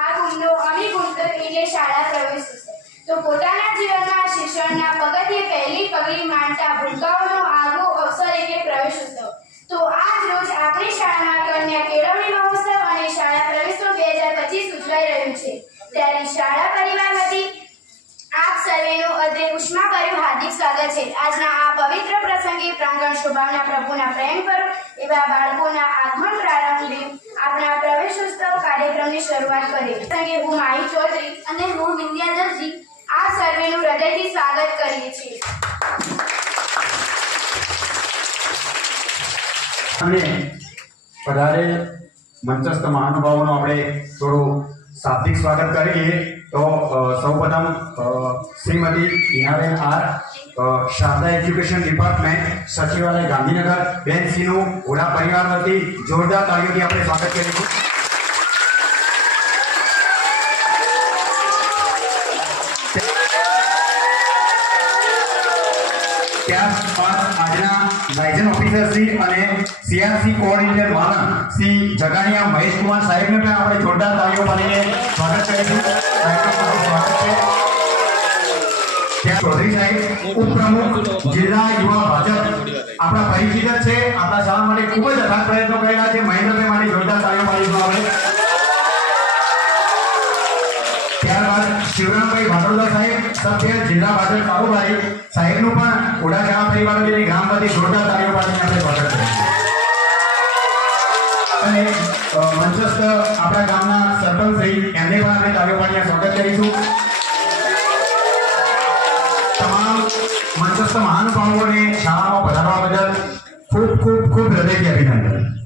આ ગુણનો અમી એટલે શાળા પ્રવેશ છે. તો પોતાના જીવનમાં શિક્ષણના પગથિયે પહેલી પગલી માંડતા ભૂલકાઓનો આગવો અવસર એટલે પ્રવેશ ઉત્સવ તો આજ રોજ આપણી શાળામાં કન્યા કેળવણી મહોત્સવ અને શાળા પ્રવેશોત્સવ બે હજાર પચીસ ઉજવાઈ રહ્યું છે. ત્યારે શાળા પરિવાર વતી સર્વેનું ઉષ્મા ઉષ્માભર્યું હાર્દિક સ્વાગત છે. આજના આ પવિત્ર પ્રસંગે પ્રાંગણ શોભાવના પ્રભુના પ્રેમ પર એવા બાળકોના આગમન પ્રારંભે આપણા પ્રવેશોત્સવ કાર્યક્રમની શરૂઆત કરી પ્રસંગે હું માહી ચૌધરી અને હું વિંધ્યા આ સર્વેનું હૃદયથી સ્વાગત કરીએ છીએ. અને વધારે મંચસ્થ મહાનુભાવોનું આપણે થોડું શાબ્દિક સ્વાગત કરીએ. તો સૌપ્રથમ Shrimati Inaben R Sharada education department Sachivalaya Gandhinagar. બેનસીનું ઓલા પરિવાર વતી જોરદાર તાળીઓથી આપણે સ્વાગત કરીશું ત્યારબાદ આજના લાયસન્સ ઓફિસર શ્રી અને સીઆરસી કોઓર્ડિનેટર વાળા શ્રી જગાણીયા મહેશકુમાર સાહેબને પણ આપણે જોરદાર તાળીઓ પાડીને સ્વાગત કરીશું ત્યાં ચૌધરી સાહેબ જિલ્લા યુવા ભાજપ, આપણા પરિચિત જ છે. આપણા શાળા માટે ખૂબ જ અથાગ પ્રયત્નો કરેલા છે. મહેન્દ્રભાઈ માટે જોરદાર તાળીઓ પાડીશું આપણે ત્યારબાદ શિવરામભાઈ ભાડોદરા સાહેબ, સભ્ય જિલ્લા ભાજપ કારોબારી સાહેબનું પણ ઓડા ગામ પરિવાર વતીની ગ્રામ વતી જોરદાર તાળીઓ પાડીને આપણે સ્વાગત કરીએ અને મંચસ્થ આપણા ગામના સરપંચ શ્રી એમને પણ આપણે તાળીઓ પાડીને સ્વાગત કરીશું. તમામ મંચસ્થ મહાનુભાવોને શાળામાં પધારવા બદલ ખૂબ ખૂબ ખૂબ હૃદયથી અભિનંદન.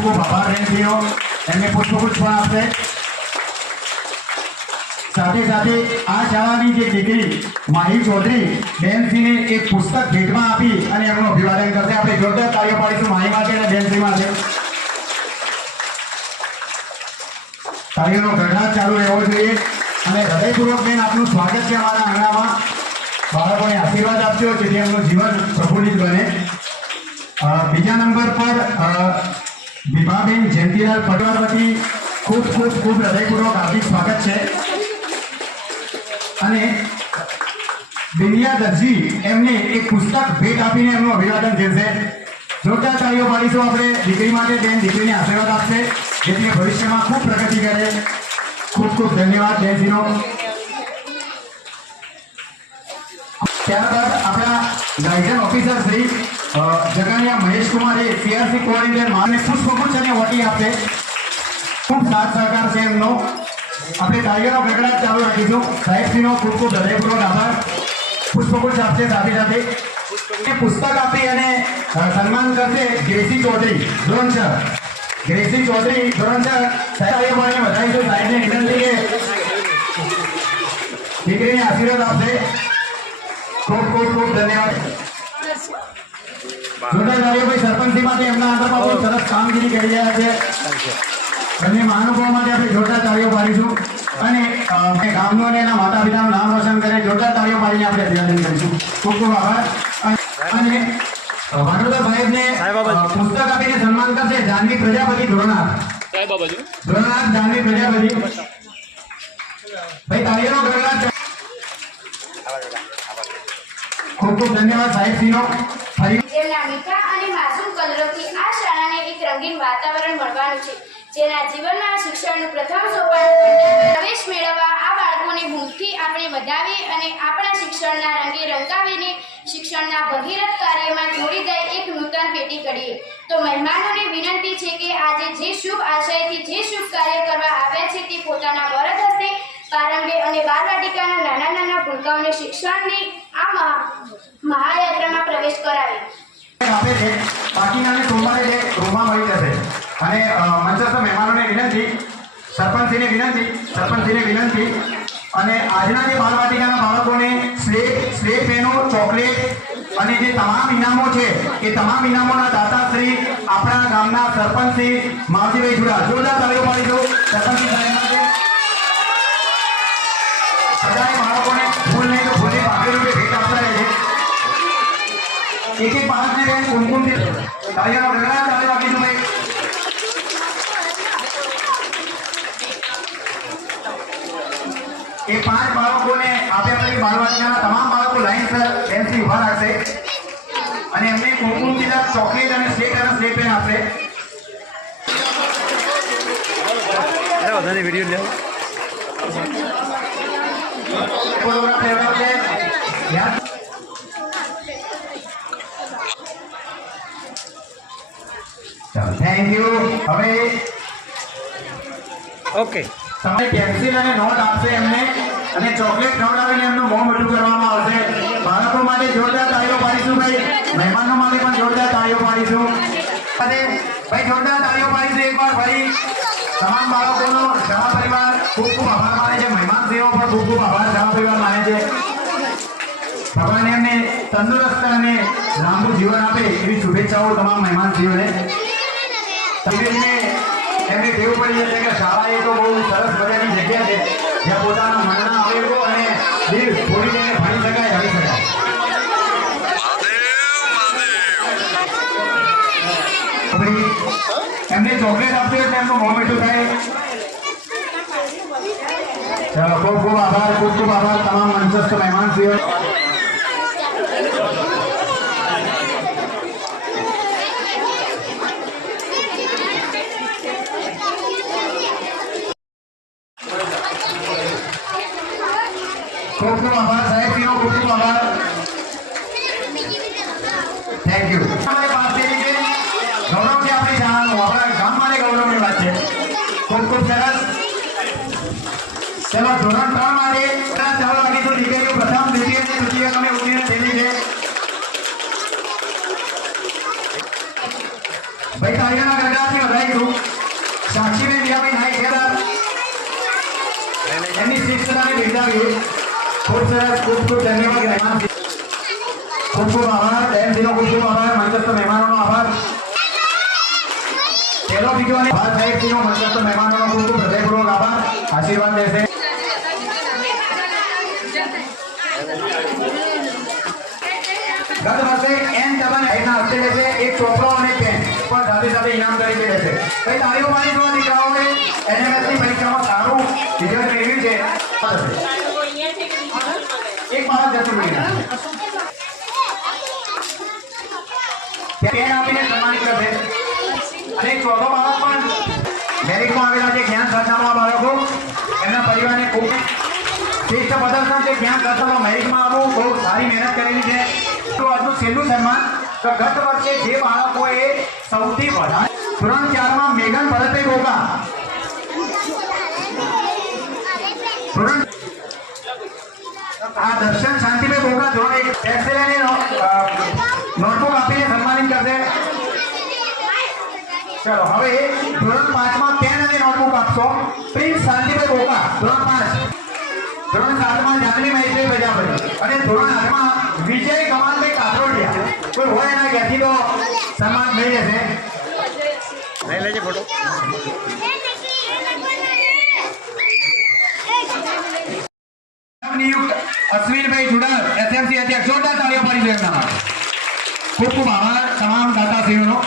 ખૂબ ખૂબ આભાર બેનજીઓ એમને પુષ્પગુચ્છ પણ આપશે સાથે સાથે આ શાળાની જે દીકરી, માહી ચૌધરી બેનજીને એક પુસ્તક ભેટમાં આપી અને એમનું અભિવાદન કરશે. આપણે જોરદાર તાળીઓ પાડીશું. માહી માટે અને બેનજી માટે. કાર્યનો ઘટના ચાલુ રહેવો જોઈએ. અને હૃદયપૂર્વક બેન આપનું સ્વાગત છે અમારા આંગણામાં. બાળકોને આશીર્વાદ આપજો, જેથી એમનું જીવન પ્રફુલ્લિત બને. બીજા નંબર પર વિભાબેન જયંતિલાલ પટવાર વતી ખૂબ ખૂબ ખૂબ હૃદયપૂર્વક હાર્દિક સ્વાગત છે. અને દિનિયા દરજી એમને એક પુસ્તક ભેટ આપીને એમનું અભિવાદન કરશે જોરદાર તાળીઓ પાડીશું આપણે. દીકરી માટે બેન દીકરીને આશીર્વાદ આપશે, જેથી ભવિષ્યમાં ખૂબ પ્રગતિ કરે. ખૂબ ખૂબ ધન્યવાદ બેનજીનો ત્યારબાદ આપણા licence officer Shri A, Jaganiya PRC coordinator માને પુષ્પગુચ્છ અને વટી આપે. ખૂબ સાથ સહકાર છે એમનો. આપણે ટાઈગરનો ગગડાટ ચાલુ રાખીશું. સાહેબશ્રીનો ખૂબ ખૂબ હૃદયપૂર્વક આભાર. પુષ્પગુચ્છ આપશે સાથે સાથે. પુસ્તક આપી અને સન્માન કરશે ગ્રેસી ચૌધરી ધોરણ છ. ગ્રેસી ચૌધરી ધોરણ છ. સાહેબ વધારીશું સાહેબને વિનંતી કે દીકરીને આશીર્વાદ આપશે ખૂબ ખૂબ ખૂબ ધન્યવાદ. જોરદાર સરપંચી માટે એમના આંતરમાં બહુ સરસ કામગીરી કરી રહ્યા છે. બંને મહાનુભાવો માટે આપણે જોરદાર તાળીઓ પાડીશું. અને ગામનું અને એના માતા પિતાનું નામ રોશન કરે જોરદાર તાળીઓ પાડીને આપણે અભિવાદન કરીશું. ખૂબ ખૂબ આભાર. અને- અને સાહેબને પુસ્તક આપીને સન્માન કરશે જાનવી પ્રજાપતિ બાજુ ધોરણાર્થ જાનવી પ્રજાપતિ. ભાઈ તાળીઓનો ખૂબ ખૂબ ધન્યવાદ સાહેબશ્રીનો જેમના મીઠા અને માસૂમ કલરોથી આ શાળાને એક રંગીન વાતાવરણ મળવાનું છે, જેના જીવનમાં શિક્ષણનું પ્રથમ સોપાન પ્રવેશ મેળવવા આ બાળકોને ભૂખથી આપણે વધાવી અને આપણા શિક્ષણના રંગે રંગાવીને શિક્ષણના ભગીરથ કાર્યમાં જોડી જાય એક નૂતન પેટી કરીએ. તો મહેમાનોને વિનંતી છે કે આજે જે શુભ આશયથી જે શુભ કાર્ય કરવા આવ્યા છે તે પોતાના વરદ ભૂલકાઓને શિક્ષણની આ મહાયાત્રામાં પ્રવેશ કરાવી. અને મંચસ્થ મહેમાનોને વિનંતી, સરપંચીને વિનંતી સરપંચીને વિનંતી. અને આજના જે બાલવાટિકાના બાળકોને સ્લેટ સ્લેટ પેનો, ચોકલેટ અને જે તમામ ઇનામો છે, એ તમામ ઇનામોના દાતાશ્રી આપણા ગામના સરપંચશ્રી માવજીભાઈ જુડા. જોરદાર તાળીઓ પાડી સરપંચશ્રી સરપંચ સદાય એક એક બાળકને બેન કુમકુમથી તાળીઓનો ગગડાટ ચાલે વાગીશું ભાઈ એ પાંચ બાળકોને આપ્યા પછી બાળવાટિકાના તમામ બાળકો લાઈનસર બેન્ચથી ઊભા રાખશે. અને એમને કુમકુમ તિલક ચોકલેટ અને સ્લેટ અને સ્લેટ પેન આપશે. બધાની વીડિયો લેવો ફોટોગ્રાફ લેવાનો છે યાદ ચાલો થેન્ક યુ હવે ઓકે તમે પેન્સિલ અને નોટ આપશે એમને. અને ચોકલેટ ખવડાવીને એમનું મોં મીઠું કરવામાં આવશે. બાળકો માટે જોરદાર તાળીઓ પાડીશું ભાઈ. મહેમાનો માટે પણ જોરદાર તાળીઓ પાડીશું. અને ભાઈ જોરદાર તાળીઓ પાડીશું એકવાર ભાઈ. તમામ બાળકોનો શાળા પરિવાર ખૂબ ખૂબ આભાર માને છે. મહેમાન સેવો પણ ખૂબ ખૂબ આભાર શાળા પરિવાર માને છે. ભગવાન એમને તંદુરસ્ત અને લાંબુ જીવન આપે એવી શુભેચ્છાઓ તમામ મહેમાન મહેમાનશ્રીઓને. તબીબને એમને ટેવ પડી જશે કે શાળા એ તો બહુ સરસ મજાની જગ્યા છે, જ્યાં પોતાના મનના અવયવો અને દિલ ખોલી દઈને ભણી શકાય હરી શકાય. એમને ચોકલેટ આપ્યો એટલે એમનું મોં મીઠું થાય. ખૂબ ખૂબ આભાર, ખૂબ ખૂબ આભાર તમામ મંચસ્થ મહેમાનશ્રીઓ ખૂબ ખૂબ આભાર સાહેબશ્રીનો ખૂબ ખૂબ આભાર થેન્ક યુ અમારી પાસે છે ગૌરવ છે આપણે શાળાનું આપણા ગામ માટે ગૌરવની વાત છે, ખૂબ ખૂબ સરસ. ચલો ધોરણ ત્રણ માટે ચાલો લાગી તો દીકરીઓ પ્રથમ દ્વિતીય તૃતીય ખૂબ સરસ ખૂબ ખૂબ ધન્યવાદ મહેમાન ખૂબ ખૂબ આભાર બહેનજીનો ખૂબ ખૂબ આભાર મંચસ્થ મહેમાનોનો આભાર પહેલો બીજો અને ભારત સાહેબજીનો મંચસ્થ મહેમાનોનો ખૂબ ખૂબ હૃદયપૂર્વક આભાર આશીર્વાદ દેશે ગત વર્ષે એન ડબલ એના હસ્તે લેશે એક ચોપડો અને પેન પણ સાથે સાથે ઇનામ તરીકે લેશે કઈ તાળીઓ મારી જો દીકરાઓએ NMS ની પરીક્ષામાં સારું રિઝલ્ટ મેળવ્યું છે એક બાળક જતું રહ્યું પેન આપીને સન્માનિત કરશે અને એક ચોથો બાળક પણ ખૂબ શ્રેષ્ઠ જ્ઞાન સંસ્થામાં મેરિટમાં આવવું બહુ સારી મહેનત કરેલી છે. તો આજનું છેલ્લું ગત વર્ષે જે બાળકોએ સૌથી વધારે ધોરણ ચારમાં મેઘન ભરતભાઈ ગોગા ધોરણ આ દર્શન શાંતિભાઈ ગોગા ધોરણ એક. પેન્સિલ નોટબુક આપીને સન્માનિત કરશે. ચલો હવે ધોરણ પાંચમાં પેન અને નોટબુક આપશો પ્રિન્સ શાંતિભાઈ ગોગા ધોરણ પાંચ ધોરણ સાતમાં જાનવી મહેશભાઈ પ્રજાપતિ અને ધોરણ આઠમાં વિજય કમાલભાઈ કાથરોડિયા કોઈ હોય એના ઘેરથી તો સન્માન મળી જશે લઈ લેજે ફોટો નિયુક્ત અશ્વિનભાઈ જુડાર એસએમસી અધ્યક્ષ જોરદાર તાળીઓ પાડી દો એમના માટે ખૂબ ખૂબ આભાર તમામ દાતાશ્રીઓનો